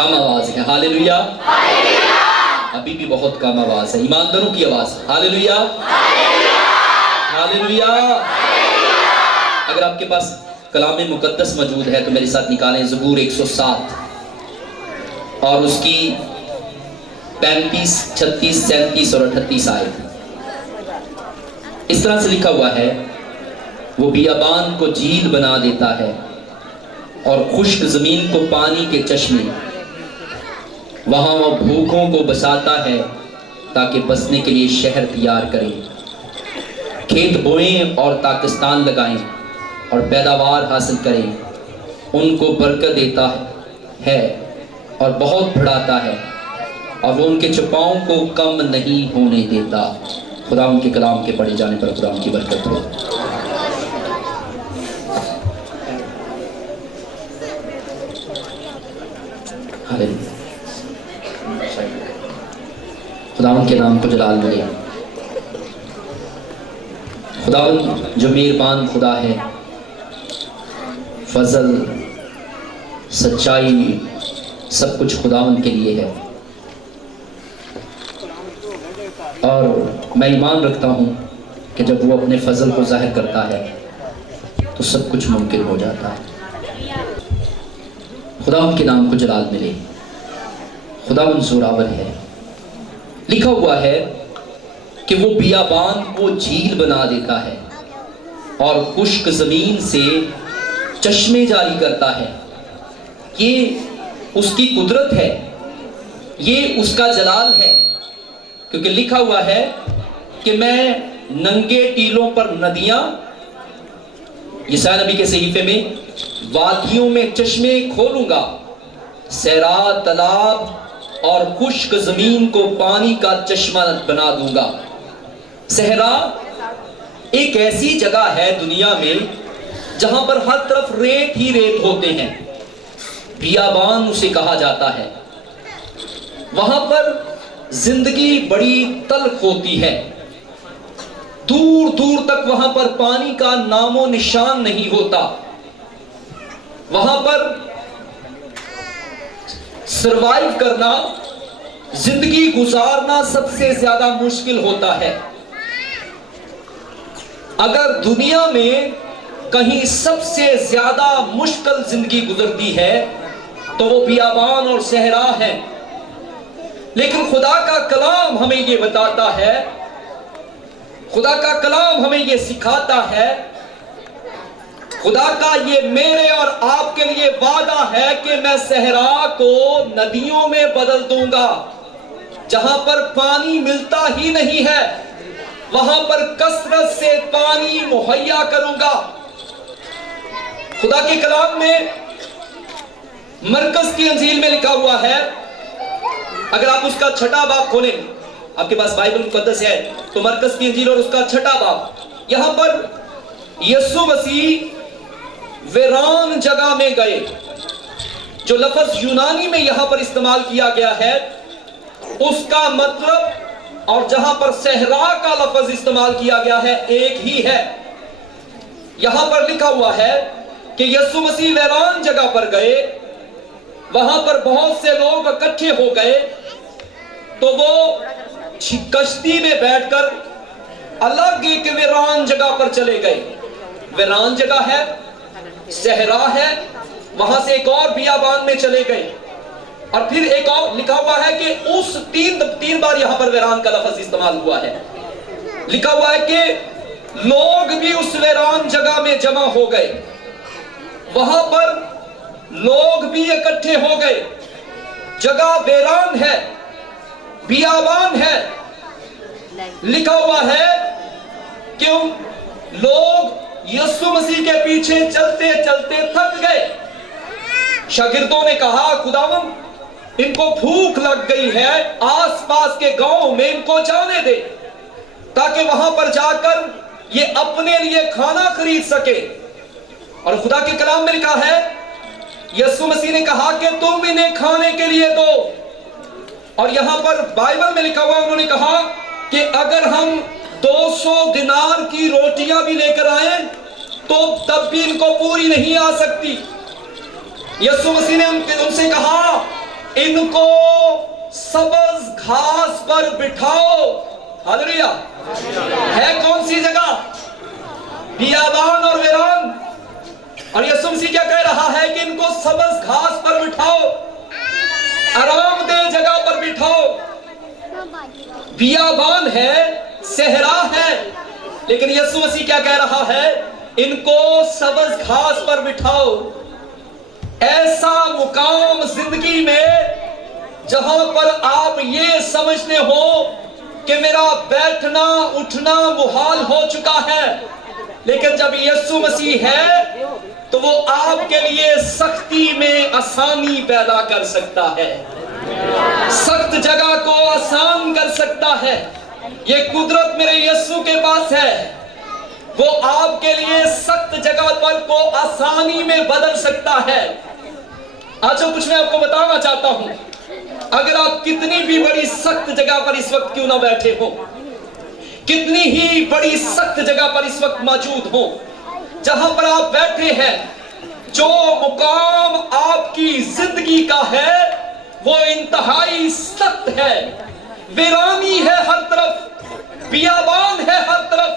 کم آواز ہے، ہاللویا، ابھی بھی بہت کم آواز ہے، ایمانداروں کی آواز، ہاللویا، ہاللویا۔ اگر آپ کے پاس کلام مقدس موجود ہے تو میرے ساتھ نکالیں زبور 107 اور اس کی 35، 36، 37 اور 38 آیت۔ اس طرح سے لکھا ہوا ہے، وہ بیابان کو جھیل بنا دیتا ہے اور خشک زمین کو پانی کے چشمے، وہاں وہ بھوکوں کو بساتا ہے تاکہ بسنے کے لیے شہر تیار کریں، کھیت بوئیں اور تاکستان لگائیں اور پیداوار حاصل کریں، ان کو برکت دیتا ہے اور بہت بڑھاتا ہے، اور وہ ان کے چپاؤں کو کم نہیں ہونے دیتا۔ خدا ان کے کلام کے پڑھے جانے پر خدا ان کی برکت ہو۔ خداوند کے نام کو جلال ملے۔ خداوند جو مہربان خدا ہے، فضل، سچائی، سب کچھ خداوند کے لیے ہے، اور میں ایمان رکھتا ہوں کہ جب وہ اپنے فضل کو ظاہر کرتا ہے تو سب کچھ ممکن ہو جاتا ہے۔ خداوند کے نام کو جلال ملے۔ خداوند زوراور ہے۔ لکھا ہوا ہے کہ وہ بیابان کو جھیل بنا دیتا ہے اور خشک زمین سے چشمے جاری کرتا ہے۔ یہ اس کی قدرت ہے، یہ اس کا جلال ہے، کیونکہ لکھا ہوا ہے کہ میں ننگے ٹیلوں پر ندیاں، یسایا نبی کے صحیفے میں، وادیوں میں چشمے کھولوں گا، صحرا، تالاب اور خشک زمین کو پانی کا چشمہ بنا دوں گا۔ صحرا ایک ایسی جگہ ہے دنیا میں جہاں پر ہر طرف ریت ہی ریت ہوتے ہیں، بیابان اسے کہا جاتا ہے۔ وہاں پر زندگی بڑی تلخ ہوتی ہے، دور دور تک وہاں پر پانی کا نام و نشان نہیں ہوتا، وہاں پر سروائیو کرنا، زندگی گزارنا سب سے زیادہ مشکل ہوتا ہے۔ اگر دنیا میں کہیں سب سے زیادہ مشکل زندگی گزرتی ہے تو وہ بیابان اور صحرا ہے، لیکن خدا کا کلام ہمیں یہ بتاتا ہے، خدا کا کلام ہمیں یہ سکھاتا ہے، خدا کا یہ میرے اور آپ کے لیے وعدہ ہے کہ میں صحرا کو ندیوں میں بدل دوں گا۔ جہاں پر پانی ملتا ہی نہیں ہے وہاں پر کثرت سے پانی مہیا کروں گا۔ خدا کے کلام میں مرکز کی انجیل میں لکھا ہوا ہے، اگر آپ اس کا 6واں باب کھولیں، آپ کے پاس بائبل مقدس ہے تو مرکز کی انجیل اور اس کا 6واں باب، یہاں پر یسوع مسیح ویران جگہ میں گئے۔ جو لفظ یونانی میں یہاں پر استعمال کیا گیا ہے اس کا مطلب اور جہاں پر صحرا کا لفظ استعمال کیا گیا ہے ایک ہی ہے۔ یہاں پر لکھا ہوا ہے کہ یسوع مسیح ویران جگہ پر گئے، وہاں پر بہت سے لوگ اکٹھے ہو گئے، تو وہ کشتی میں بیٹھ کر الگ ایک ویران جگہ پر چلے گئے۔ ویران جگہ ہے، صحرا ہے، وہاں سے ایک اور بیابان میں چلے گئے، اور پھر ایک اور لکھا ہوا ہے کہ اس تین بار یہاں پر ویران کا لفظ استعمال ہوا ہے۔ لکھا ہوا ہے کہ لوگ بھی اس ویران جگہ میں جمع ہو گئے، وہاں پر لوگ بھی اکٹھے ہو گئے، جگہ ویران ہے، بیابان ہے۔ لکھا ہوا ہے کہ لوگ یسوع مسیح کے پیچھے چلتے چلتے تھک گئے۔ شاگردوں نے کہا خداوند ان کو بھوک لگ گئی ہے، آس پاس کے گاؤں میں ان کو جانے دے تاکہ وہاں پر جا کر یہ اپنے لیے کھانا خرید سکے۔ اور خدا کے کلام میں لکھا ہے، یسوع مسیح نے کہا کہ تم انہیں کھانے کے لیے دو۔ اور یہاں پر بائبل میں لکھا ہوا انہوں نے کہا کہ اگر ہم 200 دینار کی روٹیاں بھی لے کر آئیں تو تب بھی ان کو پوری نہیں آ سکتی۔ یسوع مسیح نے ان سے کہا इनको सब्ज घास पर बिठाओ। हालेलुया। है कौन सी जगह? बियाबान और वीरान। और यीशु मसीह क्या कह रहा है कि इनको सब्ज घास पर बिठाओ, आरामदेह जगह पर बिठाओ। बियाबान है, सहरा है, लेकिन यीशु मसीह क्या कह रहा है? इनको सब्ज घास पर बिठाओ। ऐसा मुकाम जिंदगी में जहां पर आप ये समझते हो कि मेरा बैठना उठना मुहाल हो चुका है, लेकिन जब यीशु मसीह है तो वो आपके लिए सख्ती में आसानी पैदा कर सकता है, सख्त जगह को आसान कर सकता है। ये कुदरत मेरे यीशु के पास है, वो आपके लिए सख्त जगह पर को आसानी में बदल सकता है। आज कुछ मैं आपको बताना चाहता हूं, अगर आप कितनी भी बड़ी सख्त जगह पर इस वक्त क्यों ना बैठे हो, कितनी ही बड़ी सख्त जगह पर इस वक्त मौजूद हो, जहां पर आप बैठे हैं, जो मुकाम आपकी जिंदगी का है वो इंतहाई सख्त है, वीरानी है हर तरफ, बियाबान है हर तरफ,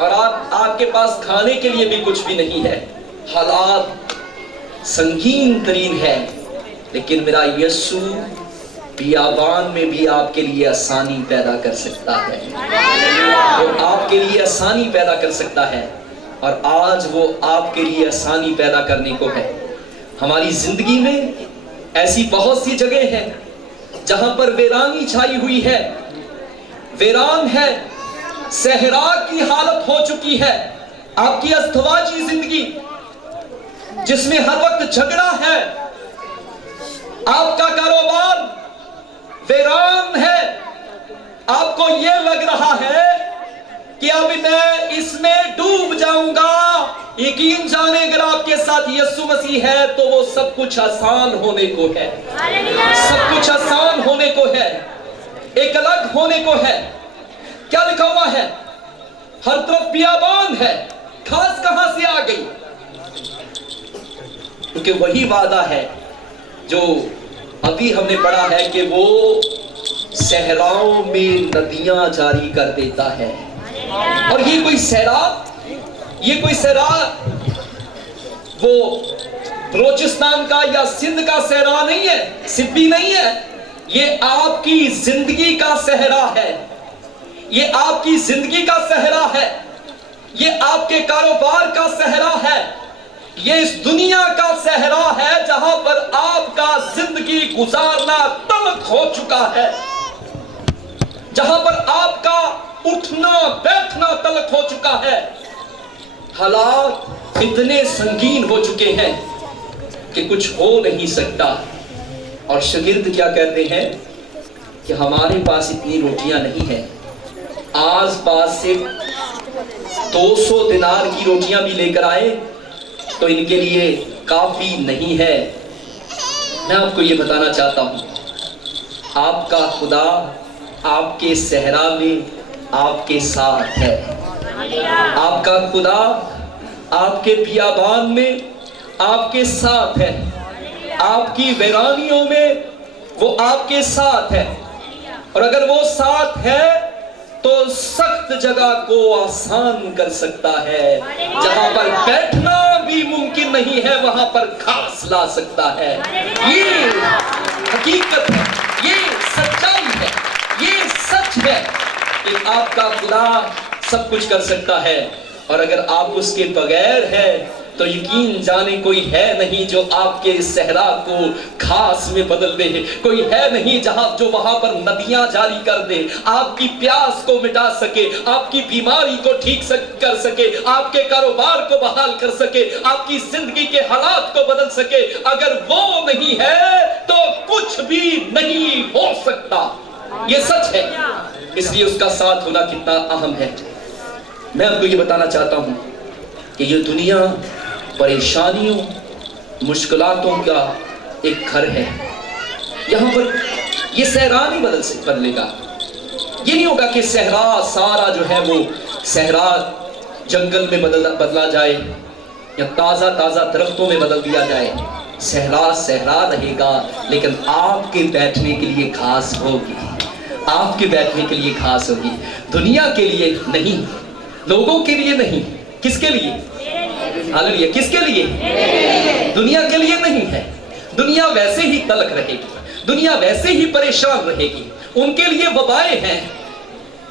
और आपके पास खाने के लिए भी कुछ भी नहीं है। हालात संगीन तरीन है, लेकिन मेरा यीशु बियाबान में भी आपके लिए आसानी पैदा कर सकता है। वो आपके लिए आसानी पैदा कर सकता है, और आज वो आपके लिए आसानी पैदा करने को है। हमारी जिंदगी में ऐसी बहुत सी जगह हैं जहां पर वीरानी छाई हुई है, वीरान है, सहरा की हालत हो चुकी है। आपकी अस्तवाजी जिंदगी जिसमें हर वक्त झगड़ा है, आपका कारोबार वीरान है, आपको यह लग रहा है कि अब मैं इसमें डूब जाऊंगा। यकीन जाने अगर आपके साथ यीशु मसीह है तो वो सब कुछ आसान होने को है, सब कुछ आसान होने को है, एक अलग होने को है। क्या लिखा हुआ है? हर तरफ बियाबान है, घास कहां से आ गई? क्योंकि वही वादा है जो अभी हमने पढ़ा है कि वो सहराओं में नदियां जारी कर देता है। और ये कोई सहरा वो बलोचिस्तान का या सिंध का सहरा नहीं है, सिब्बी नहीं है, ये आपकी जिंदगी का सहरा है, ये आपकी जिंदगी का सहरा है, ये आपके कारोबार का सहरा है, ये इस दुनिया का सहरा है जहां पर आपका जिंदगी गुजारना तलख हो चुका है, जहां पर आपका उठना बैठना तलख हो चुका है। हालात इतने संगीन हो चुके हैं कि कुछ हो नहीं सकता। और शागिर्द क्या कहते हैं कि हमारे पास इतनी रोटियां नहीं है, आस पास से 200 दिनार की रोटियां भी लेकर आए तो इनके लिए काफी नहीं है। मैं आपको ये बताना चाहता हूं, आपका खुदा आपके सहरा में आपके साथ है, आपका खुदा आपके बियाबान में आपके साथ है, आपकी वीरानियों में वो आपके साथ है। और अगर वो साथ है तो सख्त जगह को आसान कर सकता है, जहां पर बैठना भी मुमकिन नहीं है वहां पर घास ला सकता है। ये हकीकत है, ये सच्चाई है, ये सच है कि आपका खुदा सब कुछ कर सकता है। और अगर आप उसके बगैर है तो यकीन जाने कोई है नहीं जो आपके सहरा को घास में बदल दे, कोई है नहीं जो वहां पर नदियां जारी कर दे, आपकी प्यास को मिटा सके, आपकी बीमारी को ठीक कर सके, आपके कारोबार को बहाल कर सके, आपकी जिंदगी के हालात को बदल सके। अगर वो नहीं है तो कुछ भी नहीं हो सकता, ये सच है। इसलिए उसका साथ होना कितना अहम है। मैं आपको ये बताना चाहता हूं कि ये दुनिया परेशानियों मुश्किलातों का एक घर है। यहाँ पर ये सहरा नहीं बदलेगा। ये नहीं होगा कि सहरा सारा जो है वो सहरा जंगल में बदला जाए या ताज़ा ताज़ा दरख्तों में बदल दिया जाए। सहरा सहरा रहेगा, लेकिन आपके बैठने के लिए घास होगी, आपके बैठने के लिए घास होगी। दुनिया के लिए नहीं, लोगों के लिए नहीं, किसके लिए? हालेलुया, किसके लिए? दुनिया के लिए नहीं है। दुनिया वैसे ही तलक रहेगी, दुनिया वैसे ही परेशान रहेगी, उनके लिए वबाएं हैं।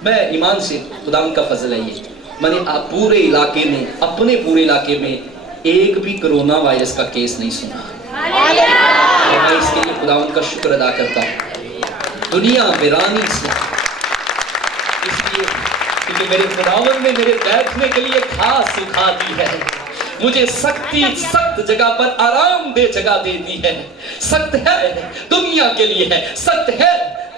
मैं ईमान से, खुदावंद का फजल है ये, मैंने आप पूरे इलाके में, अपने पूरे इलाके में एक भी कोरोना वायरस का केस नहीं सुना। मैं इसके लिए खुदावंद का शुक्र अदा करता हूँ। दुनिया वीरानी से, इसलिए क्योंकि मेरे खुदावंद ने मेरे बैठने के लिए घास सुखा दी है, मुझे सख्त जगह पर आरामदेह जगह दे दी है। सख्त है दुनिया के लिए है, सख्त है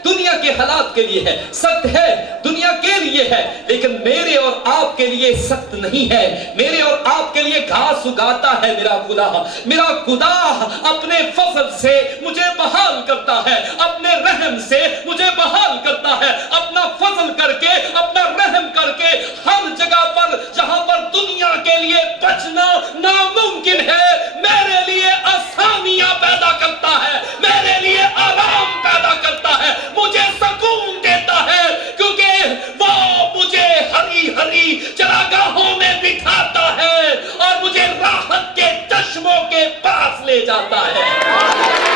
दुनिया के हालात के लिए है, सख्त है दुनिया के लिए है, लेकिन मेरे और आपके लिए सख्त नहीं है। मेरे और आपके लिए घास उगाता है मेरा खुदा। मेरा खुदा अपने फजल से मुझे बहाल करता है, अपने रहम से मुझे बहाल करता है। अपना फजल करके, अपना रहम करके हर जगह पर जहां पर दुनिया के लिए बचना नामुमकिन है, मेरे लिए आसानियां पैदा करता है, मेरे लिए आराम पैदा करता है, मुझे सुकून देता है, क्योंकि वो मुझे हरी हरी चरागाहों में बिठाता है और मुझे राहत के चश्मों के पास ले जाता है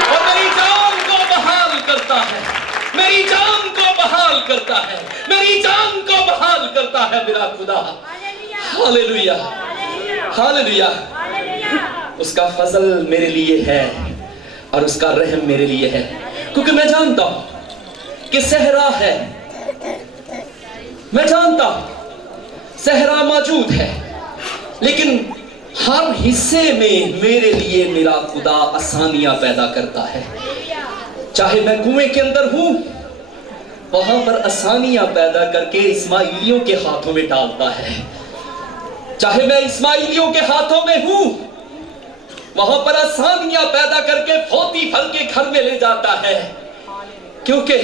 और मेरी जान को बहाल करता है, मेरी जान को बहाल करता है, मेरी जान को बहाल करता है मेरा खुदा। Hallelujah, hallelujah. उसका फजल मेरे लिए है और उसका रहम मेरे लिए है, क्योंकि मैं जानता हूं कि सहरा है, मैं जानता हूं सहरा मौजूद है, लेकिन हर हिस्से में मेरे लिए मेरा खुदा आसानियां पैदा करता है। चाहे मैं कुएं के अंदर हूं, वहां पर आसानियां पैदा करके इस्माइलियों के हाथों में डालता है। चाहे मैं इस्माइलियों के हाथों में हूं, वहां पर आसानियां पैदा करके पोतीफर के घर में ले जाता है, क्योंकि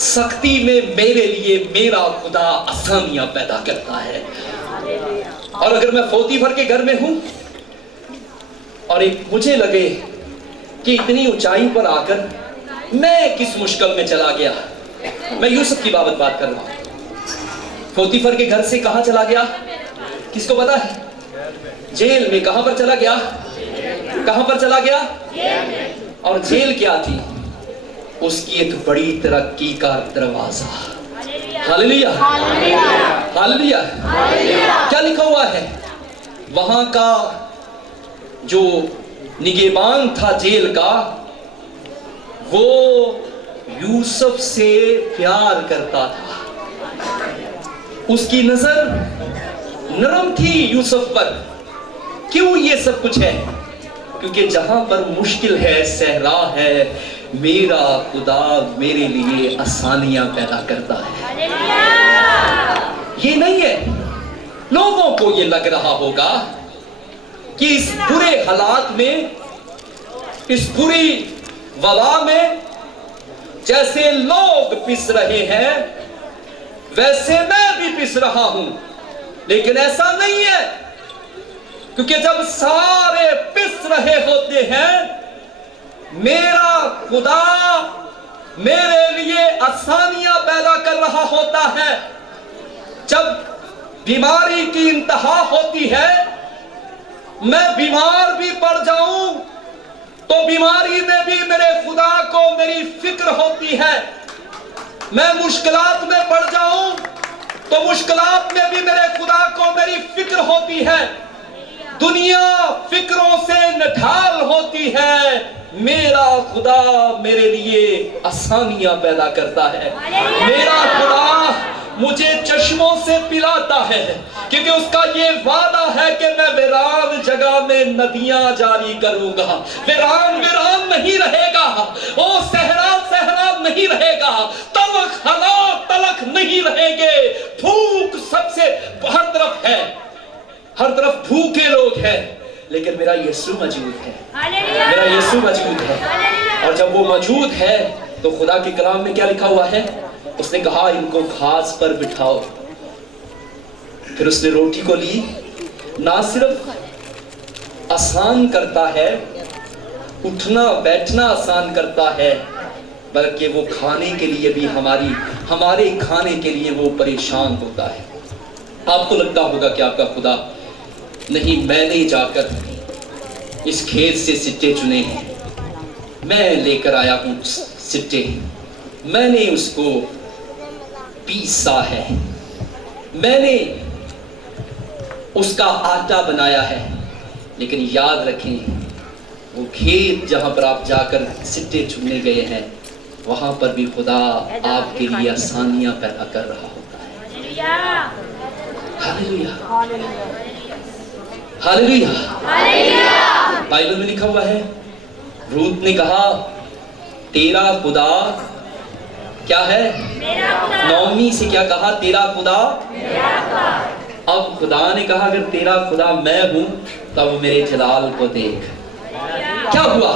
सख्ती में मेरे लिए मेरा खुदा आसानियां पैदा करता है। और अगर मैं पोतीफर के घर में हूं और एक मुझे लगे कि इतनी ऊंचाई पर आकर मैं किस मुश्किल में चला गया, मैं यूसुफ की बाबत बात कर रहा हूं। पोतीफर के घर से कहां चला गया, किसको पता है? जेल में। कहां पर चला गया? कहां पर चला गया? और जेल क्या थी? उसकी एक बड़ी तरक्की का दरवाजा। Hallelujah, hallelujah. क्या लिखा हुआ है? वहां का जो निगहबान था जेल का, वो यूसुफ से प्यार करता था, उसकी नजर नरम थी यूसुफ पर। क्यों ये सब कुछ है? क्योंकि जहां पर मुश्किल है, सहरा है, मेरा खुदा मेरे लिए आसानियां पैदा करता है। ये नहीं है, लोगों को ये लग रहा होगा कि इस बुरे हालात में, इस बुरी वबा में जैसे लोग पिस रहे हैं, वैसे मैं भी पिस रहा हूं, लेकिन ऐसा नहीं है। क्योंकि जब सारे पिस रहे होते हैं, मेरा खुदा मेरे लिए आसानियां पैदा कर रहा होता है। जब बीमारी की इंतहा होती है, मैं बीमार भी पड़ जाऊं तो बीमारी में भी मेरे खुदा को मेरी फिक्र होती है। मैं मुश्किलात में पड़ जाऊं तो मुश्किलात में भी मेरे खुदा को मेरी फिक्र होती है। दुनिया फिक्रों से निढाल होती है, मेरा खुदा मेरे लिए आसानियां पैदा करता है। मेरा खुदा मुझे चश्मों से पिलाता है, क्योंकि उसका ये वादा है कि मैं वीरान जगह में नदियां जारी करूंगा। वीरान वीरान नहीं रहेगा, ओ सहरा सहरा नहीं रहेगा, तलख हालात तलख नहीं रहेंगे। भूख सबसे हर तरफ है, हर तरफ भूखे लोग हैं, लेकिन मेरा यीशु मौजूद है, मेरा यीशु मौजूद है। और जब वो मौजूद है तो खुदा के कलाम में क्या लिखा हुआ है? उसने कहा इनको घास पर बिठाओ। फिर उसने रोटी को ली, ना सिर्फ आसान करता है उठना बैठना आसान करता है, बल्कि वो खाने के लिए भी हमारे खाने के लिए वो परेशान होता है। आपको लगता होगा कि आपका खुदा नहीं, मैंने जाकर इस खेत से सिट्टे चुने हैं, मैं लेकर आया हूँ सिट्टे, मैंने उसको पीसा है, मैंने उसका आटा बनाया है। लेकिन याद रखें, वो खेत जहां पर आप जाकर सिट्टे चुनने गए हैं, वहां पर भी खुदा आपके लिए आसानियां पैदा कर रहा होता है। Hallelujah, hallelujah. बाइबल में लिखा हुआ है, रूत ने कहा तेरा खुदा क्या है? नौमी से क्या कहा? तेरा खुदा। अब खुदा ने कहा अगर तेरा खुदा मैं हूं तब मेरे जलाल को देख। क्या हुआ?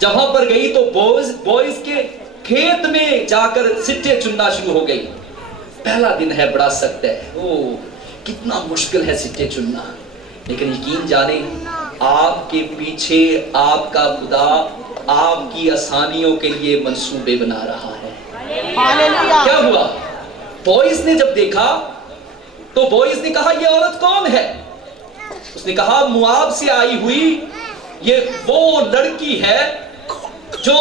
जहां पर गई तो बोइस के खेत में जाकर सिट्टे चुनना शुरू हो गई। पहला दिन है, बड़ा सख्त है, ओ कितना मुश्किल है सिट्टे चुनना। लेकिन यकीन जाने, आपके पीछे आपका खुदा आपकी आसानियों के लिए मंसूबे बना रहा है। क्या हुआ? बोइस ने जब देखा तो बोइस ने कहा ये औरत कौन है? उसने कहा मुआब से आई हुई ये वो लड़की है जो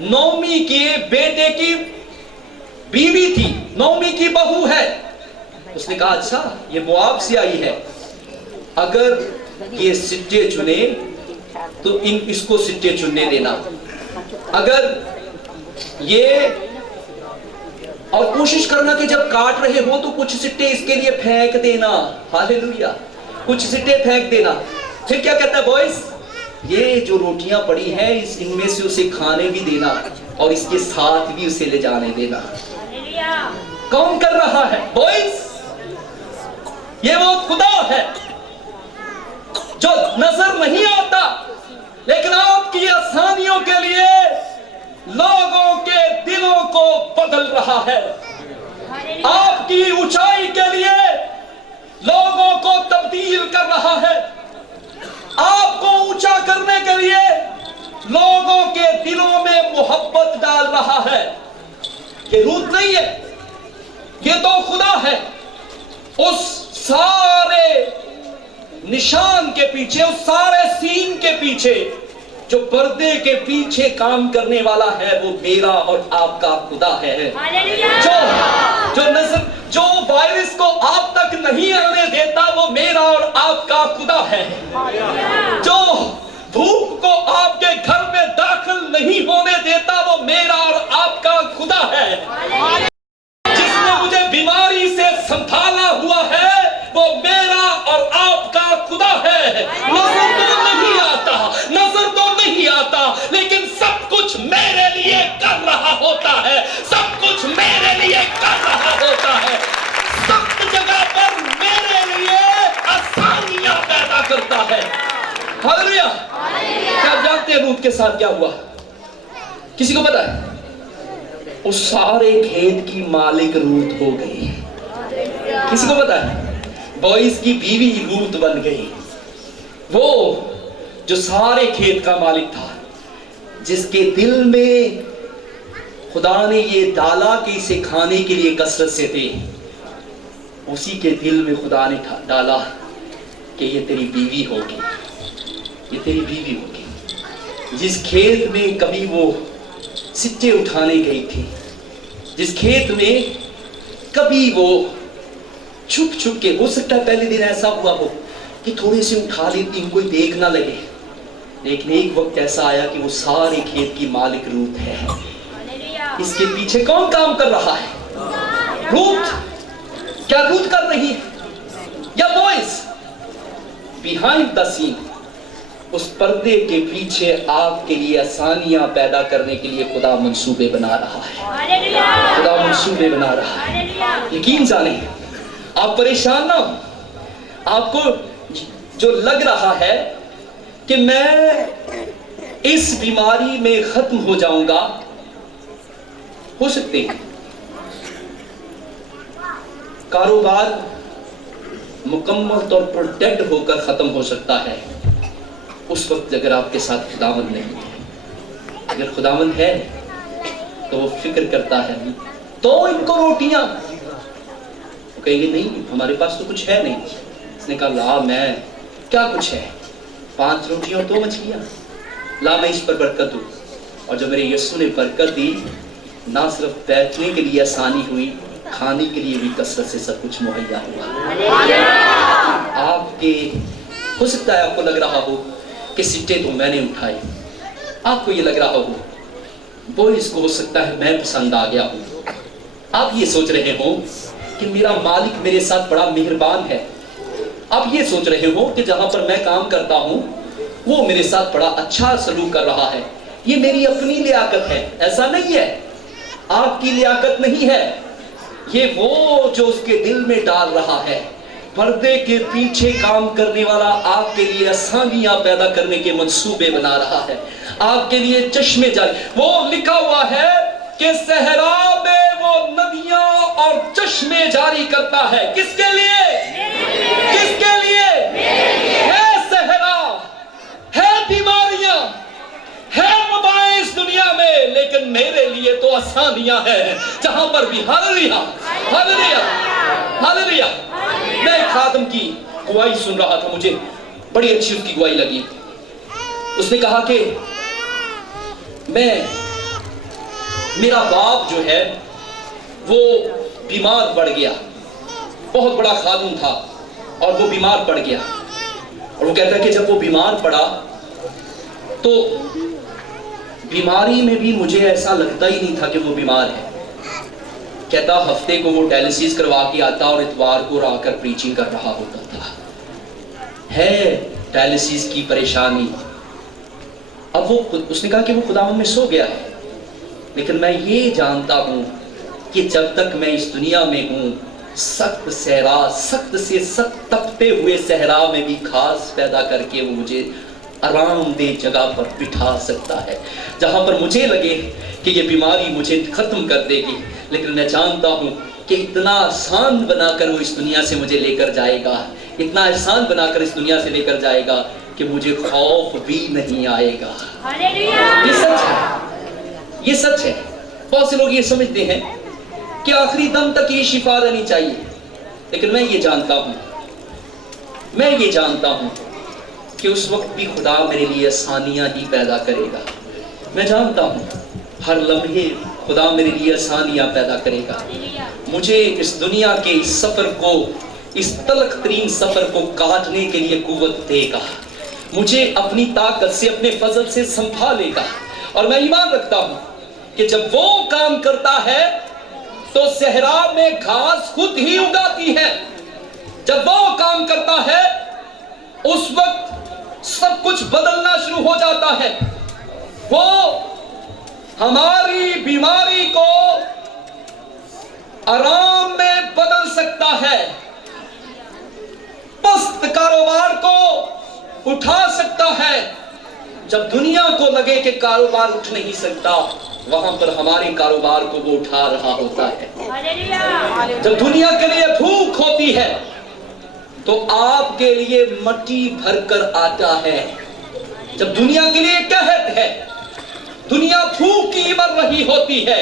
नोमी के बेटे की बीवी थी, नोमी की बहू है। उसने कहा अच्छा ये मुआब से आई है, अगर ये सिट्टे चुने तो इसको सिट्टे चुनने देना, अगर ये और कोशिश करना कि जब काट रहे हो तो कुछ सिट्टे इसके लिए फेंक देना। हालेलुया, कुछ सिट्टे फेंक देना। फिर क्या कहता है बॉयज? ये जो रोटियां पड़ी हैं इनमें से उसे खाने भी देना और इसके साथ भी उसे ले जाने देना। कौन कर रहा है बॉयज? ये वो खुदा है जो नजर नहीं आता, लेकिन आपकी आसानियों के लिए लोगों के दिलों को बदल रहा है। आपकी ऊंचाई के लिए लोगों को तब्दील कर रहा है। आपको ऊंचा करने के लिए लोगों के दिलों में मोहब्बत डाल रहा है। ये रूत नहीं है, ये तो खुदा है। उस सारे निशान के पीछे, उस सारे सीन के पीछे, जो पर्दे के पीछे काम करने वाला है, वो मेरा और आपका खुदा है। जो वायरस को आप तक नहीं आने देता, वो मेरा और आपका खुदा है। जो भूख को आपके घर में दाखिल नहीं होने देता, वो मेरा और आपका खुदा है। जिसने मुझे बीमारी से संभाला हुआ है, वो मेरा और आपका खुदा है। नजर तो नहीं आता, नजर तो नहीं आता, लेकिन सब कुछ मेरे लिए कर रहा होता है, सब कुछ मेरे लिए कर रहा होता है। सख्त जगह पर मेरे लिए आसानियां पैदा करता है। हालेलुया। क्या आप जानते हैं रूत के साथ क्या हुआ? किसी को पता है? उस सारे खेत की मालिक रूत हो गई। किसी को पता है? बॉयज की बीवी रूत बन गई। वो जो सारे खेत का मालिक था, जिसके दिल में खुदा ने ये डाला कि इसे खाने के लिए कसरत से थे, उसी के दिल में खुदा ने डाला कि ये तेरी बीवी होगी, ये तेरी बीवी होगी। जिस खेत में कभी वो सिट्टे उठाने गई थी, जिस खेत में कभी वो छुप छुप के, हो सकता है पहले दिन ऐसा हुआ हो कि थोड़े से उठा लेती हूं, कोई देख ना लगे, लेकिन एक वक्त ऐसा आया कि वो सारे खेत की मालिक रूत है। इसके पीछे कौन काम कर रहा है? रूत। क्या रूत कर रही है या बॉयज? बिहाइंड द सीन, उस पर्दे के पीछे आपके लिए आसानियां पैदा करने के लिए खुदा मंसूबे बना रहा है। खुदा मंसूबे बना रहा है। यकीन जाने, आप परेशान ना हो। आपको जो लग रहा है कि मैं इस बीमारी में खत्म हो जाऊंगा, हो सकते हैं। कारोबार मुकम्मल तौर पर डेड होकर खत्म हो सकता है, उस वक्त अगर आपके साथ खुदावंद नहीं है, अगर खुदावंद है तो वो फिक्र करता है, तो इनको रोटियां, वो कहेंगे नहीं हमारे पास तो कुछ है नहीं। उसने कहा ला मैं, क्या कुछ है, 5 रोटियां और 2 मछलियां, ला मैं इस पर बरकत दूं। और जब मेरे यीशु ने बरकत दी, ना सिर्फ बैठने के लिए आसानी हुई, खाने के लिए भी कसरत से सब कुछ मुहैया हुआ। आपके हो सकता है आपको लग रहा हो कि सिट्टे तो मैंने उठाए, आपको ये लग रहा हो वो इसको हो सकता है मैं पसंद आ गया हूँ, आप ये सोच रहे हो कि मेरा मालिक मेरे साथ बड़ा मेहरबान है, आप ये सोच रहे हो कि जहां पर मैं काम करता हूं वो मेरे साथ बड़ा अच्छा सलूक कर रहा है, ये मेरी अपनी लियाकत है। ऐसा नहीं है, आपकी लियाकत नहीं है, ये वो जो उसके दिल में डाल रहा है। पर्दे के पीछे काम करने वाला आपके लिए आसानियां पैदा करने के मंसूबे बना रहा है, आपके लिए चश्मे जारी। वो लिखा हुआ है कि सहरा में वो नदियां और चश्मे जारी करता है। किसके लिए? किसके लिए? है सहरा, है बीमारियां, है वबाएं इस दुनिया में, लेकिन मेरे लिए तो आसानियां हैं जहां पर भी। Hallelujah, hallelujah, hallelujah. मैं एक खादम की गवाही सुन रहा था, मुझे बड़ी अच्छी उसकी गवाही लगी। उसने कहा कि मेरा बाप जो है वो बीमार पड़ गया, बहुत बड़ा खादम था और वो बीमार पड़ गया। और वो कहता है कि जब वो बीमार पड़ा तो बीमारी में भी मुझे ऐसा लगता ही नहीं था कि वो बीमार है। कहता हफ्ते को वो डायलिसिस करवा के आता और इतवार को आकर प्रीचिंग कर रहा होता था। है डायलिसिस की परेशानी। अब वो उसने कहा कि वो खुदावंद में सो गया है, लेकिन मैं ये जानता हूं कि जब तक मैं इस दुनिया में हूं, सख्त सहरा, सख्त से सख्त तपते हुए सहरा में भी घास पैदा करके वो मुझे आरामदेह जगह पर बिठा सकता है, जहां पर मुझे लगे कि ये बीमारी मुझे खत्म कर देगी, लेकिन मैं जानता हूं कि इतना आसान बनाकर वो इस दुनिया से मुझे लेकर जाएगा, इतना आसान बनाकर इस दुनिया से लेकर जाएगा कि मुझे खौफ भी नहीं आएगा। ये सच है, ये सच है। बहुत से लोग ये समझते हैं कि आखिरी दम तक ये शिफा रहनी चाहिए, लेकिन मैं ये जानता हूं कि उस वक्त भी खुदा मेरे लिए आसानियां ही पैदा करेगा। मैं जानता हूं हर लम्हे खुदा मेरे लिए आसानियां पैदा करेगा। मुझे इस दुनिया के इस सफर को, इस तलख तरीन सफर को काटने के लिए कुव्वत देगा, मुझे अपनी ताकत से, अपने फजल से संभालेगा। और मैं ईमान रखता हूं कि जब वो काम करता है तो सहरा में घास खुद ही उगाती है। जब वो काम करता है उस वक्त सब कुछ बदलना शुरू हो जाता है। वो हमारी बीमारी को आराम में बदल सकता है, पस्त कारोबार को उठा सकता है। जब दुनिया को लगे कि कारोबार उठ नहीं सकता, वहां पर हमारे कारोबार को वो उठा रहा होता है। जब दुनिया के लिए भूख होती है तो आपके लिए मट्टी भरकर आता है। जब दुनिया के लिए कहत है, दुनिया भूखी मर रही होती है,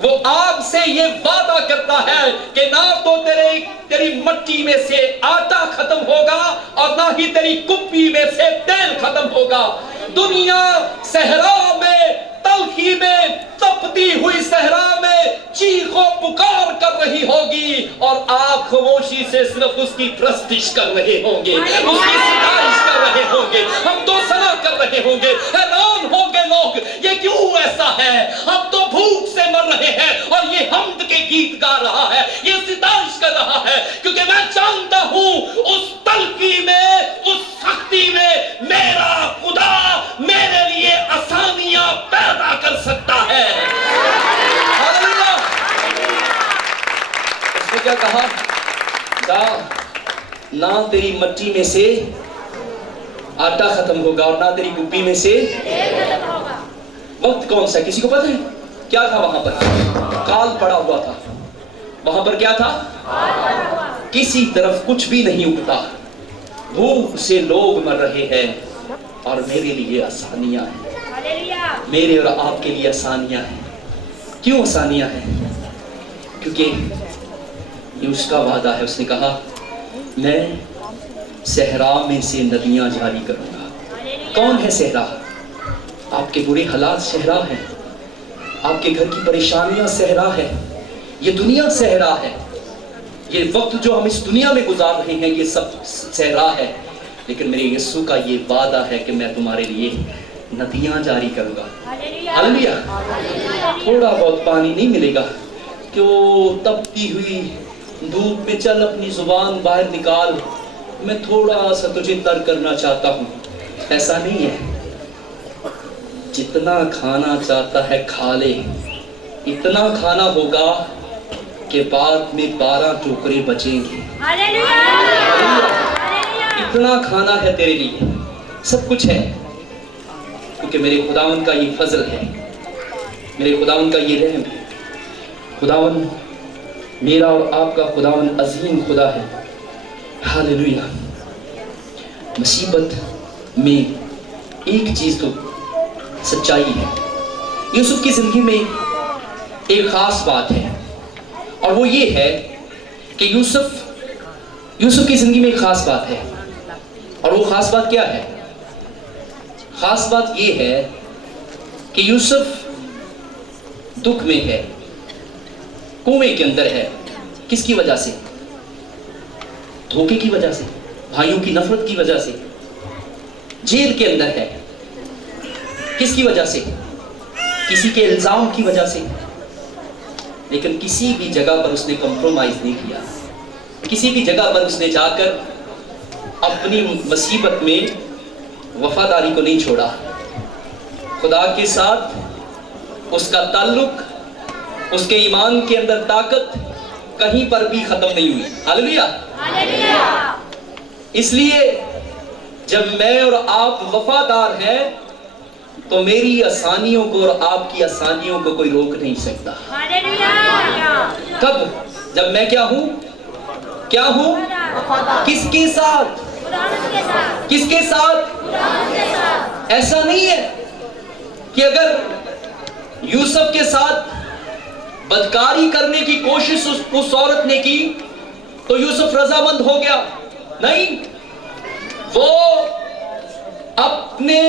वो आपसे ये वादा करता है कि ना तो तेरी मट्टी में से आटा खत्म होगा और ना ही तेरी कुप्पी में से तेल खत्म होगा। दुनिया सहरा में, तलखी में, तपती हुई सहरा में चीखो पुकार कर रही होगी और आप खामोशी से सिर्फ उसकी प्रस्तिश कर रहे होंगे, उसकी सिफारिश कर रहे होंगे, हम तो सना कर रहे होंगे। हैरान होंगे लोग, ये क्यों ऐसा है, हम तो भूख से मर रहे हैं और ये हम्द के गीत गा रहा है, ये सितारिश कर रहा है। क्योंकि मैं जानता हूं उस तलखी में, उस सख्ती में मेरा खुदा मेरे लिए आसानियां पैदा कर सकता है। हालेलुया। उसने क्या कहा? ना तेरी मट्टी में से आटा खत्म होगा और ना तेरी कुप्पी में से वक्त कौन सा, किसी को पता है क्या था? वहां पर काल पड़ा हुआ था। वहां पर क्या था? किसी तरफ कुछ भी नहीं उगता, भूख से लोग मर रहे हैं और मेरे लिए आसानियां हैं, मेरे और आपके लिए आसानियां हैं। क्यों आसानियां हैं? क्योंकि ये उसका वादा है। उसने कहा मैं सहरा में से नदियां जारी करूंगा। कौन है सहरा? आपके बुरे हालात सहरा हैं, आपके घर की परेशानियां सहरा है, ये दुनिया सहरा है, ये वक्त जो हम इस दुनिया में गुजार रहे हैं ये सब सहरा है। लेकिन मेरे यीशु का ये वादा है कि मैं तुम्हारे लिए नदियां जारी करूंगा। हालेलुया। थोड़ा बहुत पानी नहीं मिलेगा कि वो तपती हुई धूप में चल अपनी जुबान बाहर निकाल, मैं थोड़ा सा तुझे तर करना चाहता हूँ। ऐसा नहीं है। जितना खाना चाहता है खा ले, इतना खाना होगा कि बाद में 12 टोकरे बचेंगे। इतना खाना है तेरे लिए, सब कुछ है, क्योंकि मेरे खुदावन का ये फजल है, मेरे खुदावन का ये रहम है। खुदावन मेरा और आपका खुदावन अजीम खुदा है। हालेलुया। मुसीबत में एक चीज तो सच्चाई है। यूसुफ की जिंदगी में एक खास बात है, और वो ये है कि यूसुफ की जिंदगी में एक खास बात है। और वो खास बात क्या है? खास बात ये है कि यूसुफ दुख में है, कुएं के अंदर है। किसकी वजह से? धोखे की वजह से, भाइयों की नफरत की वजह से। जेल के अंदर है। किसकी वजह से? किसी के इल्जाम की वजह से। लेकिन किसी भी जगह पर उसने कॉम्प्रोमाइज नहीं किया। किसी भी जगह पर उसने जाकर अपनी मुसीबत में वफादारी को नहीं छोड़ा। खुदा के साथ उसका ताल्लुक, उसके ईमान के अंदर ताकत कहीं पर भी खत्म नहीं हुई। हालेलुया। इसलिए जब मैं और आप वफादार हैं तो मेरी आसानियों को और आपकी आसानियों को कोई रोक नहीं सकता। कब? जब मैं क्या हूं? क्या हूं? किसके साथ? किसके साथ? ऐसा नहीं है कि अगर यूसुफ के साथ बदकारी करने की कोशिश उस औरत ने की तो यूसुफ रजामंद हो गया। नहीं, वो अपने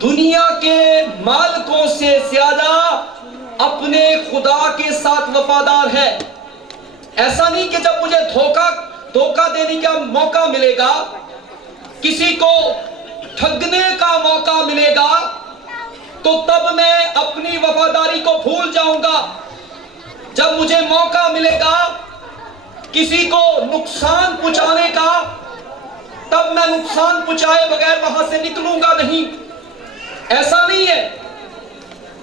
दुनिया के मालिकों से ज्यादा अपने खुदा के साथ वफादार है। ऐसा नहीं कि जब मुझे धोखा देने का मौका मिलेगा, किसी को ठगने का मौका मिलेगा, तो तब मैं अपनी वफादारी को भूल जाऊंगा। जब मुझे मौका मिलेगा किसी को नुकसान पहुंचाने का, तब मैं नुकसान पहुंचाए बगैर वहां से निकलूंगा नहीं। ऐसा नहीं है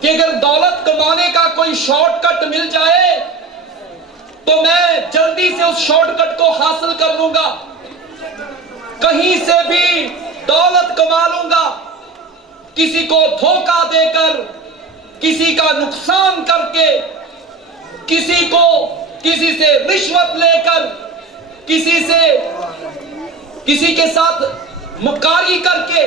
कि अगर दौलत कमाने का कोई शॉर्टकट मिल जाए तो मैं जल्दी से उस शॉर्टकट को हासिल कर लूंगा, कहीं से भी दौलत कमा लूंगा। किसी को धोखा देकर, किसी का नुकसान करके, किसी से रिश्वत लेकर, किसी के साथ मुकारी करके,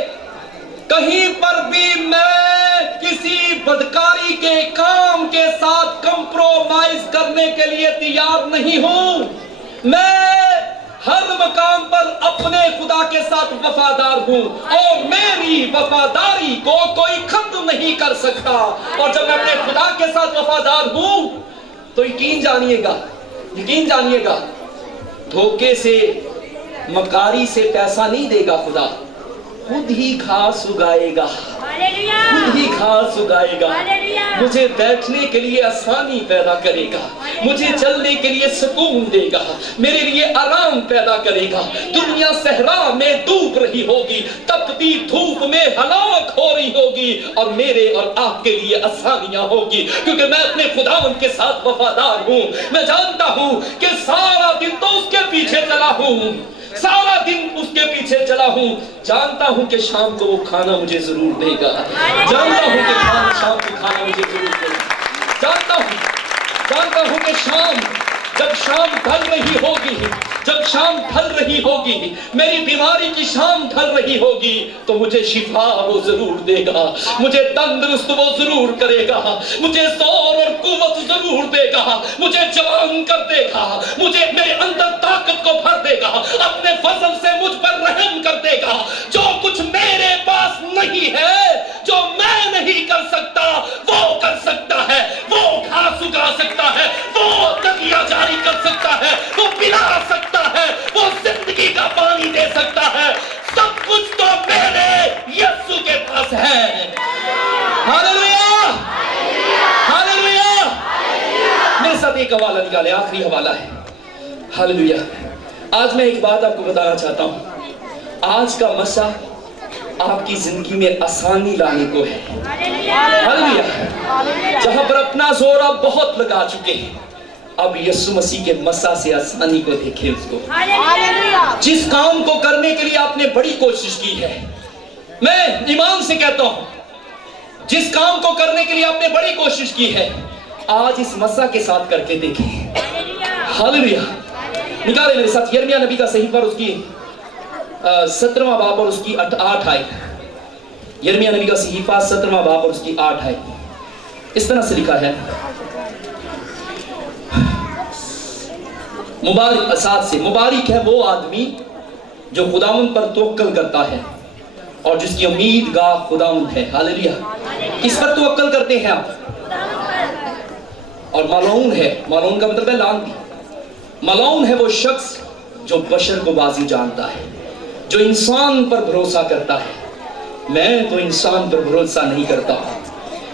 कहीं पर भी मैं किसी बदकारी के काम के साथ कंप्रोमाइज करने के लिए तैयार नहीं हूं। मैं हर मकाम पर अपने खुदा के साथ वफादार हूं और मेरी वफादारी को कोई खत्म नहीं कर सकता। और जब मैं अपने खुदा के साथ वफादार हूं तो यकीन जानिएगा, धोखे से, मकारी से पैसा नहीं देगा खुदा, खुद ही घास उगाएगा, खुद ही घास उगाएगा। मुझे बैठने के लिए आसानी पैदा करेगा, मुझे चलने के लिए सुकून देगा, मेरे लिए आराम पैदा करेगा। दुनिया सहरा में डूब रही होगी, तपती धूप में हलाक हो रही होगी, और मेरे और आपके लिए आसानियां होगी, क्योंकि मैं अपने खुदावन के साथ वफादार हूं। मैं जानता हूं कि सारा दिन तो उसके पीछे चला हूं, सारा दिन उसके पीछे चला हूं। जानता हूं कि शाम को वो खाना मुझे जरूर देगा, जानता हूं कि शाम को खाना मुझे जरूर देगा, जानता हूं कि शाम जब शाम ढल रही होगी, जब शाम ढल रही होगी, मेरी बीमारी की शाम ढल रही होगी, तो मुझे शिफा वो जरूर देगा, मुझे तंदुरुस्त वो जरूर करेगा, मुझे जोर और कुव्वत जरूर देगा, मुझे जवान कर देगा, मुझे मेरे अंदर ताकत को भर देगा, अपने फजल से मुझ पर रहम कर देगा। जो कुछ मेरे पास नहीं है, जो मैं नहीं कर सकता, वो कर सकता है। वो घास उगा सकता है, वो नदियां जारी कर सकता है, वो पिला सकता है, वो जिंदगी का पानी दे सकता है। सब कुछ तो मेरे यीशु के पास है। Hallelujah, hallelujah. मेरे साथ एक हवाला निकाले, आखिरी हवाला है। हालेलुया। आज मैं एक बात आपको बताना चाहता हूं। आज का मसा आपकी जिंदगी में आसानी लाने को है। हालेलुया। जहां पर अपना जोर आप बहुत लगा चुके हैं, अब यीशु मसीह के मसा से आसानी को देखें उसको। जिस काम को करने के लिए आपने बड़ी कोशिश की है, मैं ईमान से कहता हूं, जिस काम को करने के लिए आपने बड़ी कोशिश की है, आज इस मसा के साथ करके देखें। हालेलुया। निकाले मेरे साथ यिर्मयाह नबी का सहीफा और उसकी 17वां बाब और उसकी 8 आयत। यिर्मयाह नबी का सहीफा 17वां बाब और उसकी 8 आयत। इस तरह से लिखा है, मुबारक साथ से मुबारक है वो आदमी जो खुदावंद पर तवक्कल करता है और जिसकी उम्मीद गाह खुदावंद है। हालेलुया। किस पर तवक्कल करते हैं आप? और मालून है, मालून का मतलब है लानती। मालून है वो शख्स जो बशर को बाजी जानता है, जो इंसान पर भरोसा करता है। मैं तो इंसान पर भरोसा नहीं करता,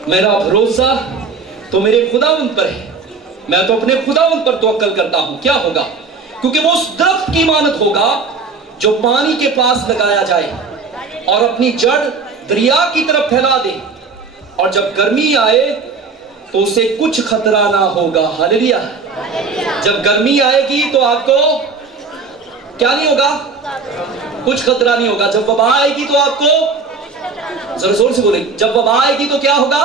मेरा भरोसा तो मेरे खुदावंद पर है। मैं तो अपने खुदावंद पर तवक्कल करता हूं। क्या होगा? क्योंकि वो उस दरख्त की मानत होगा जो पानी के पास लगाया जाए और अपनी जड़ दरिया की तरफ फैला दे, और जब गर्मी आए तो उसे कुछ खतरा ना होगा। हालेलुया। जब गर्मी आएगी तो आपको क्या नहीं होगा? कुछ खतरा नहीं होगा। जब वबा आएगी तो आपको, जरा जोर से बोले, जब वबा आएगी तो क्या होगा?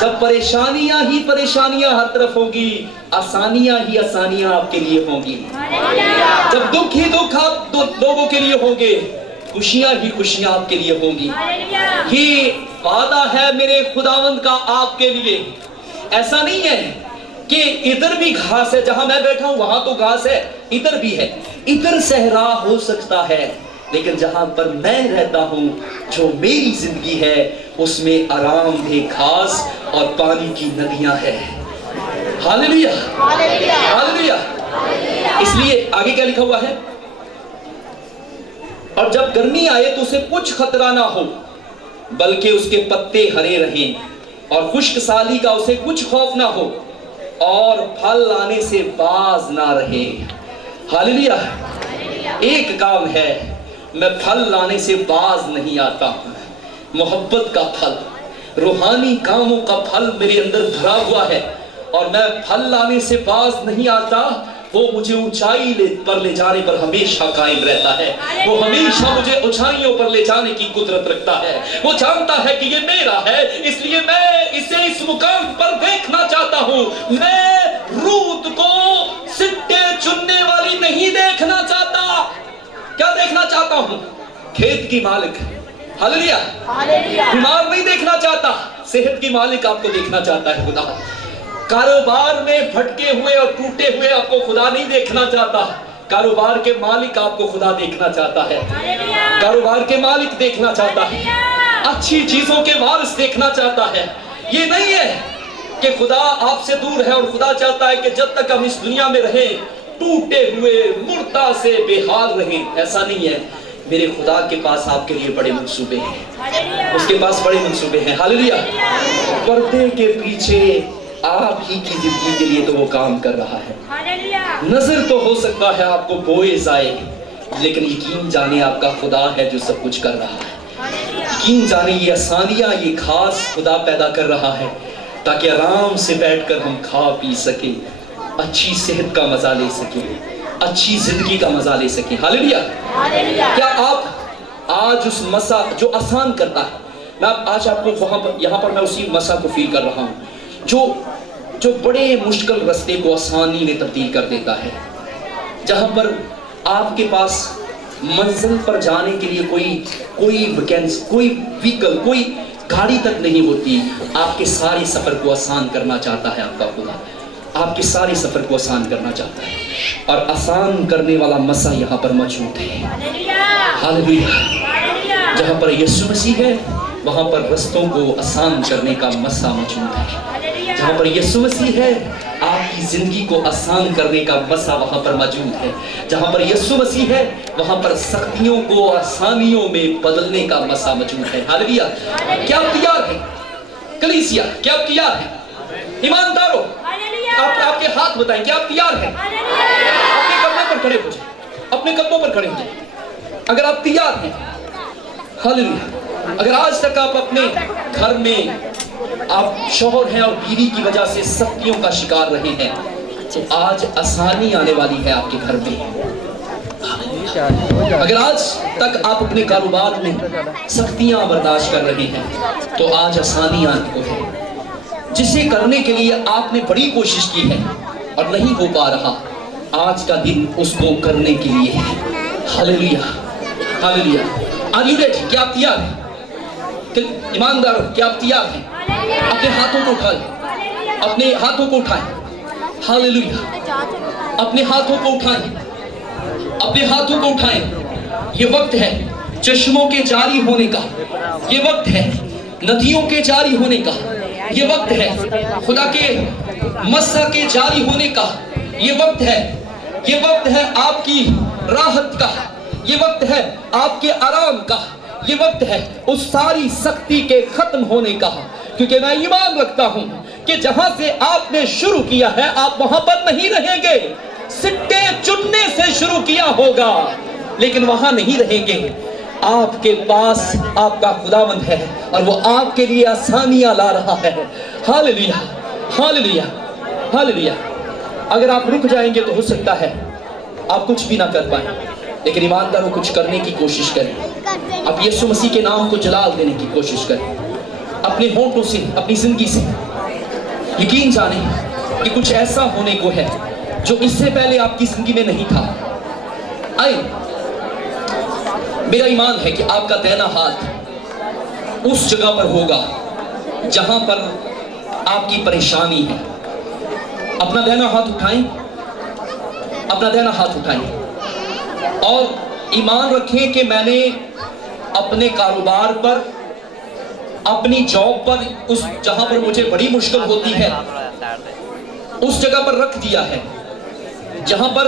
जब परेशानियां ही परेशानियां हर तरफ होगी, आसानियां ही आसानियां आपके लिए होंगी। जब दुख ही दुख आप लोगों के लिए होंगे, खुशियां ही खुशियां आपके लिए होंगी। ये वादा है मेरे खुदावंद का आपके लिए। ऐसा नहीं है कि इधर भी घास है, जहां मैं बैठा हूं वहां तो घास है, इधर भी है, इधर सहरा हो सकता है, लेकिन जहां पर मैं रहता हूं, जो मेरी जिंदगी है, उसमें आराम दे घास और पानी की नदियां हैं। Hallelujah, hallelujah. इसलिए आगे क्या लिखा हुआ है? और जब गर्मी आए तो उसे कुछ खतरा ना हो, बल्कि उसके पत्ते हरे रहें और खुश्क साली का उसे कुछ खौफ ना हो, और फल लाने से बाज ना रहे। हालेलुया। एक काम है, मैं फल लाने से बाज नहीं आता। मोहब्बत का फल, रूहानी कामों का फल मेरे अंदर भरा हुआ है, और मैं फल लाने से बाज नहीं आता। वो मुझे ऊंचाई पर ले जाने पर हमेशा कायम रहता है। वो हमेशा मुझे ऊंचाइयों पर ले जाने की कुदरत रखता है। वो जानता है कि ये मेरा है, इसलिए मैं इसे इस मुकाम पर देखना चाहता हूँ। मैं रूत को सिट्टे चुनने वाली नहीं देखना चाहता। क्या देखना चाहता हूँ? खेत की मालिक। हालेलुया। बीमार नहीं देखना चाहता, सेहत की मालिक आपको देखना चाहता है खुदा। कारोबार में भटके हुए और टूटे हुए आपको खुदा नहीं देखना चाहता, कारोबार के मालिक आपको खुदा देखना चाहता है। कारोबार के मालिक देखना चाहता है, अच्छी चीजों के वारिस देखना चाहता है। ये नहीं है कि खुदा आपसे दूर है और खुदा चाहता है कि जब तक हम इस दुनिया में रहें टूटे हुए मुर्दा से बेहाल रहें। ऐसा नहीं है। मेरे खुदा के पास आपके लिए बड़े मंसूबे हैं, उसके पास बड़े मंसूबे हैं। हालेलुया। पर्दे के पीछे आप ही की जिंदगी के लिए तो वो काम कर रहा है। नजर तो हो सकता है आपको बोएज आए, लेकिन यकीन जाने आपका खुदा है जो सब कुछ कर रहा है। यकीन जाने ये आसानियां, ये खास खुदा पैदा कर रहा है ताकि आराम से बैठकर हम खा पी सके, अच्छी सेहत का मजा ले सके, अच्छी जिंदगी का मजा ले सके। हालेलुया। क्या आप आज उस मसा जो आसान करता है, मैं आज आपको वहां पर, यहां पर मैं उसी मसा को फील कर रहा हूं, जो जो बड़े मुश्किल रास्ते को आसानी में तब्दील कर देता है। जहां पर आपके पास मंजिल पर जाने के लिए कोई वैकेंसी, कोई व्हीकल, कोई गाड़ी तक नहीं होती, आपके सारे सफर को आसान करना चाहता है आपका खुदा। आपके सारे सफर को आसान करना चाहता है, और आसान करने वाला मसा यहाँ पर मौजूद है। हालेलुया। जहाँ पर यीशु मसीह है वहाँ पर रस्तों को आसान करने का मसा मौजूद है। जहाँ पर यीशु मसीह है आपकी जिंदगी को आसान करने का मसा वहाँ पर मौजूद है। जहाँ पर यीशु मसीह है वहाँ पर सख्तियों को आसानियों में बदलने का मसा मौजूद है। हालेलुया। क्या आप तैयार हैं कलीसिया? क्या आप तैयार हैं ईमानदारों? आपके हाथ बताएं, क्या आप तैयार हैं? अपने कदमों पर खड़े हो जाए, अपने कदमों पर खड़े हो जाए अगर आप तैयार हैं। हालेलुया। अगर आज तक आप अपने घर में आप शौहर हैं और बीवी की वजह से सख्तियों का शिकार रहे हैं, तो आज आसानी आने वाली है आपके घर में। अगर आज तक आप अपने कारोबार में सख्तियां बर्दाश्त कर रहे हैं, तो आज आसानी आने को है। जिसे करने के लिए आपने बड़ी कोशिश की है और नहीं हो पा रहा, आज का दिन उसको करने के लिए है। Hallelujah. Hallelujah. Are you ready? क्या आप तैयार हैं? ईमानदार, क्या आप तैयार हैं? अपने हाथों को उठाएं, अपने हाथों को उठाएं। हालेलुया। अपने हाथों को उठाएं, अपने हाथों को उठाएं। ये वक्त है चश्मों के जारी होने का, ये वक्त है नदियों के जारी होने का, ये वक्त है खुदा के मस्सा के जारी होने का, ये वक्त है, ये वक्त है आपकी राहत का, ये वक्त है आपके आराम का, ये वक्त है उस सारी सख्ती के खत्म होने का। क्योंकि मैं ईमान रखता हूं कि जहां से आपने शुरू किया है आप वहां पर नहीं रहेंगे। सिक्के चुनने से शुरू किया होगा लेकिन वहां नहीं रहेंगे। आपके पास आपका खुदावंद है और वो आपके लिए आसानियां ला रहा है। हालेलुया। हालेलुया। हालेलुया। अगर आप रुक जाएंगे तो हो सकता है आप कुछ भी ना कर पाए, लेकिन ईमानदारों कुछ करने की कोशिश करें। आप यीशु मसीह के नाम को जलाल देने की कोशिश करें। अपने होंठों से, अपनी जिंदगी से यकीन जाने कि कुछ ऐसा होने को है जो इससे पहले आपकी जिंदगी में नहीं था। आए, मेरा ईमान है कि आपका दाहिना हाथ उस जगह पर होगा जहां पर आपकी परेशानी है। अपना दाहिना हाथ उठाएं, अपना दाहिना हाथ उठाएं और ईमान रखें कि मैंने अपने कारोबार पर, अपनी जॉब पर, उस जहां पर मुझे बड़ी मुश्किल होती है उस जगह पर रख दिया है जहां पर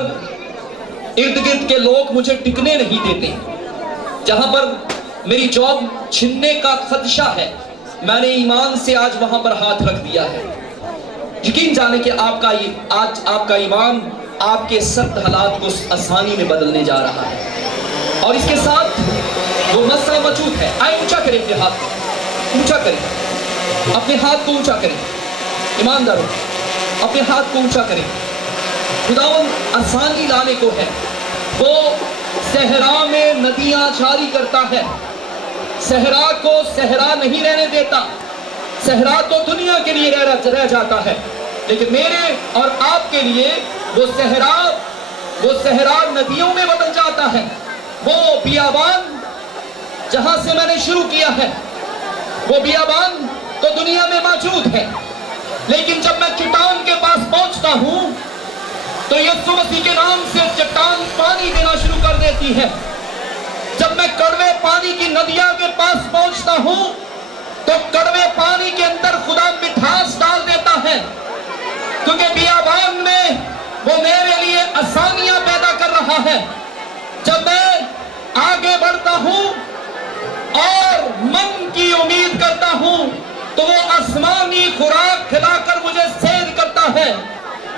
इर्द गिर्द के लोग मुझे टिकने नहीं देते, जहां पर मेरी जॉब छिनने का खदशा है। मैंने ईमान से आज वहां पर हाथ रख दिया है। यकीन जाने कि आज आपका ईमान आपके सख्त हालात को आसानी में बदलने जा रहा है और इसके साथ वो मसला मौजूद है। आए, ऊंचा करें अपने हाथ को, ऊंचा करें अपने हाथ को, ऊंचा करें ईमानदारों, अपने हाथ को ऊंचा करें। खुदावंद आसानी लाने को है। वो सहरा में नदियां जारी करता है, सहरा को सहरा नहीं रहने देता। सहरा तो दुनिया के लिए रह जाता है, लेकिन मेरे और आपके लिए वो सहरा नदियों में बदल जाता है। वो बियाबान जहां से मैंने शुरू किया है, वो बियाबान तो दुनिया में मौजूद है, लेकिन जब मैं चट्टान के पास पहुंचता हूं तो यीशु मसीह के नाम से चट्टान पानी देना शुरू कर देती है। जब मैं कड़वे पानी की नदियां के पास पहुंचता हूं तो कड़वे पानी के अंदर खुदा मिठास डाल देता है, क्योंकि बियाबान में वो मेरे लिए आसानियां पैदा कर रहा है। जब मैं आगे बढ़ता हूं और मन की उम्मीद करता हूं तो वो आसमानी खुराक खिलाकर मुझे सैर करता है,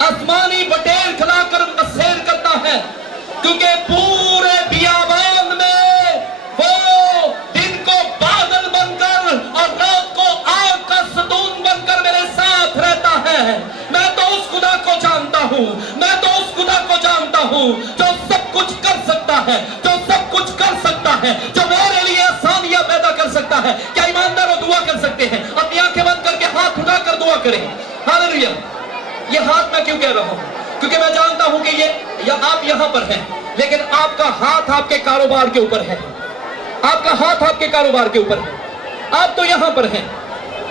आसमानी बटेर खिलाकर सैर करता है, क्योंकि पूरे बियाबान में वो दिन को बादल बनकर और रात को आग का सतून बनकर मेरे साथ रहता है। मैं तो उस खुदा को जानता हूं, मैं तो उस खुदा को जानता हूं जो सब कुछ कर सकता है, जो सब कुछ कर सकता है, जो मेरे लिए आसानियां पैदा कर सकता है। क्या ईमानदारों दुआ कर सकते हैं? अपनी आंखें बंद करके हाथ उठाकर दुआ करें। हालेलुया। یہ ہاتھ میں کیوں کہہ رہا ہوں؟ کیونکہ میں جانتا ہوں کہ آپ یہاں پر ہیں، لیکن آپ کا ہاتھ آپ کے کاروبار کے اوپر ہے، آپ کا ہاتھ آپ کے کاروبار کے اوپر ہے۔ آپ تو یہاں پر ہیں،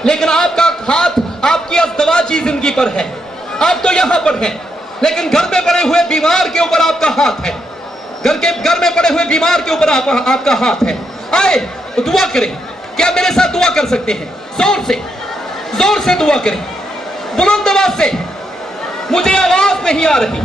لیکن آپ کا ہاتھ آپ کی ازدواجی زندگی پر ہے۔ آپ تو یہاں پر ہیں، لیکن گھر میں پڑے ہوئے بیمار کے اوپر آپ کا ہاتھ ہے، گھر میں پڑے ہوئے بیمار کے اوپر آپ کا ہاتھ ہے۔ آئے دعا کریں، کیا میرے ساتھ دعا کر سکتے ہیں؟ زور سے دعا کریں، بلند آواز سے، مجھے آواز نہیں آ رہی۔